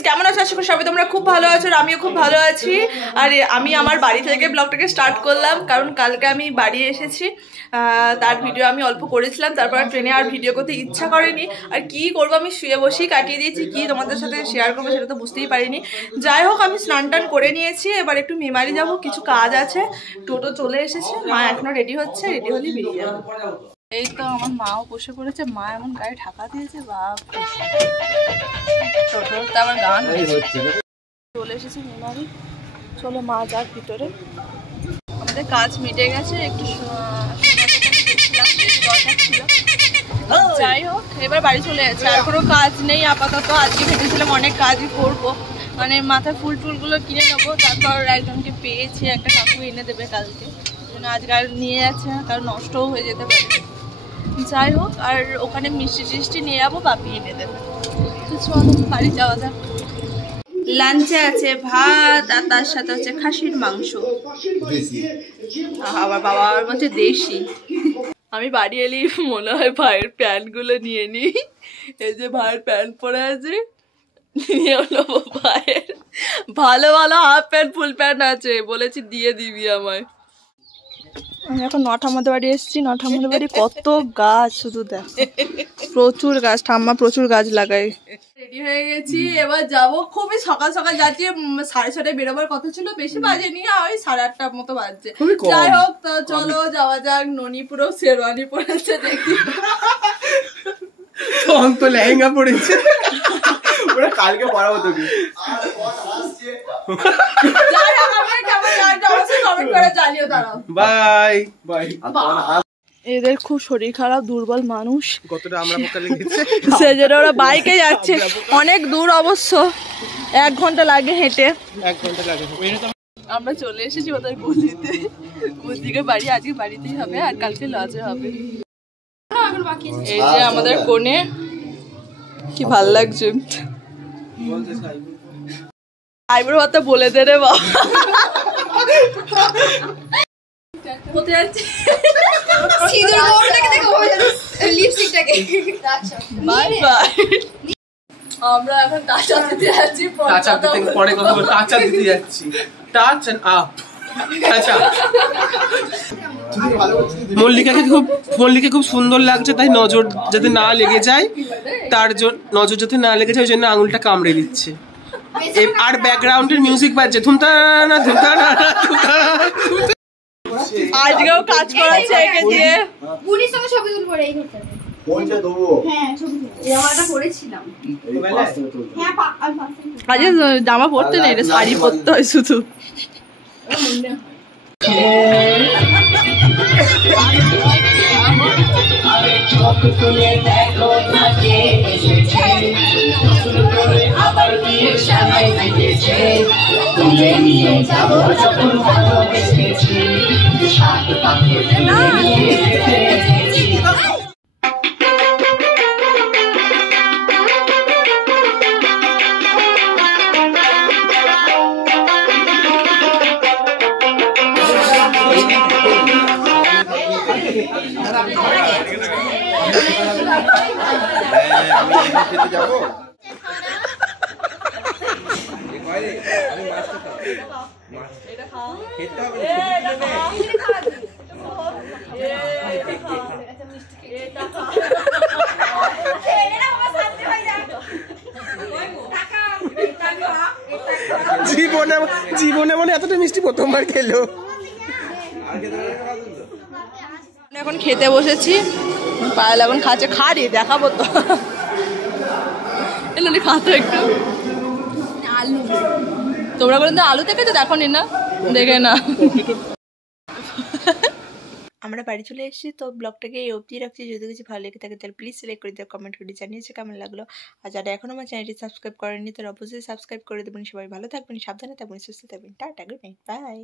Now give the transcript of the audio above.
Guys, কেমন আছো? আশা করি সবাই তোমরা খুব ভালো আছো, আর আমিও খুব ভালো আছি। আর আমি আমার বাড়ি থেকে ব্লগটাকে স্টার্ট করলাম, কারণ কালকে আমি বাড়ি এসেছি। তার ভিডিও আমি অল্প করেছিলাম, তারপর ট্রেনে আর ভিডিও করতে ইচ্ছা করেনি। আর কি করবো, আমি শুয়ে বসেই কাটিয়ে দিয়েছি। কি তোমাদের সাথে শেয়ার করবো সেটা তো বুঝতেই পারিনি। যাই হোক, আমি স্নান টান করে নিয়েছি, এবার একটু মেমারি যাবো, কিছু কাজ আছে। টোটো চলে এসেছে, মা এখনো রেডি হচ্ছে, রেডি হলেই বেরিয়ে যাবো। এই তো আমার মাও বসে পড়েছে, মা এমন গায়ে ঢাকা দিয়েছে, বাপ। টোটোতে আবার গান চলে এসেছে মেমারি। চলো মা যাক ভিতরে। আমাদের কাজ মিটে গেছে, একটু যাই হোক এবার বাড়ি চলে যাচ্ছে। আর কোনো কাজ নেই আপাতত। আজকে ভেবেছিলাম অনেক কাজই করবো, মানে মাথায় ফুল টুলগুলো কিনে নেবো। তারপর একজনকে পেয়েছি, একটা কাকু এনে দেবে কালকে, আজকে আর নিয়ে যাচ্ছে না, কারণ নষ্টও হয়ে যেতে পারে। যাই হোক, আর ওখানে মিষ্টি টিষ্টি নিয়ে যাবো, বাপি এনে দেবে। তো চলো বাড়ি যাওয়া যাক। লাঞ্চে আছে ভাত, আর তার সাথে হচ্ছে খাসির মাংস। আবার বাবা আবার বলছে দেশি। আমি বাড়ি এলেই মনে হয় ভাইয়ের প্যান্টগুলো নিয়ে নিই। এই যে ভাইয়ের প্যান্ট পরে আছে, নিয়ে নেবো ভাইয়ের। ভালো ভালো হাফ প্যান্ট ফুল প্যান্ট আছে, বলেছি দিয়ে দিবি আমায়। আমি এখন নঠামদের বাড়ি এসেছি। নঠামদের বাড়ি কত গাছ, শুধু দেখ, প্রচুর গাছ। ঠাম্মা প্রচুর গাছ লাগায়। রেডি হয়ে গেছি, এবার যাবো। খুবই সকাল সকাল যাচ্ছি, 6:30 বেরোবার কথা ছিল, বেশি বাজেনি, ওই 8:30 মতো বাজছে। যাই হোক, তো চলো যাওয়া যাক। ননি পুরো শেরওয়ানি পরেছে, দেখি তো লেহেঙ্গা পরেছে, ওরা কালকে পরাবো তোকে। Bye bye. এদের খুব শরীর খারাপ, দুর্বল মানুষ, সেজন্য ওরা বাইকে যাচ্ছে অনেক দূর, অবশ্য 1 ঘন্টা লাগে হেঁটে। 1 ঘন্টা লাগে। আমরা চলে এসেছি ওদের গলিতে। বুঝদিকে বাড়ি আজকে বাড়িতেই হবে, আর কালকে লজে হবে। এই যে আমাদের কোণে, কি ভাল লাগছে। আইব্রো ভাতা বলে দে রে বাবা। কোথায় যাচ্ছি? আমরা এখন টাচ দিতে যাচ্ছি। পরে কথা বলবো। টাচ দিতে যাচ্ছি, টাচ এন্ড আপ। আচ্ছা, মল্লিকাকে খুব সুন্দর লাগছে, তাই নজর যাতে না লেগে যায়, তার জন্য নজর যাতে না লেগে যায় ওই জন্য আঙুলটা কামড়ে দিচ্ছে। আর ব্যাকগ্রাউন্ডের মিউজিক বাজছে, ধুমতানা ধুমতানা ধুমতানা। আজকেও কাজ করাচ্ছে একে দিয়ে। বুড়ির সঙ্গে ছবি তুলবো এই ঘরটা। কোনটা দেবো? হ্যাঁ, ছবি তুলবো। এই আমারটা করেছিলাম। হ্যাঁ, আজকে জামা পরতে নেই রে, শাড়ি পরতে হয় শুধু। জীবনে মনে এতটা মিষ্টি প্রথমবার খেলো। এখন খেতে বসেছি, পায়েল এখন খাচ্ছে। খারি দেখাবো তো, এলো খাতো একটু। আলু তোমরা বলেন তো, আলু দেখেছো? দেখো নি না, দেখে না। আমরা বাড়ি চলে এসেছি, তো ব্লগটাকে এই অবধি রাখছি। যদি কিছু ভালো লেগে থাকে তাহলে প্লিজ সিলেক্ট করে দেওয়া, কমেন্ট করে জানিয়েছে কেমন লাগলো। আর যারা এখনো আমার চ্যানেলটি সাবস্ক্রাইব করেননি তারা অবশ্যই সাবস্ক্রাইব করে দেবেন। সবাই ভালো থাকবেন, সাবধানে থাকবেন, সুস্থ থাকবেন। টাটা, গুড নাইট, বাই।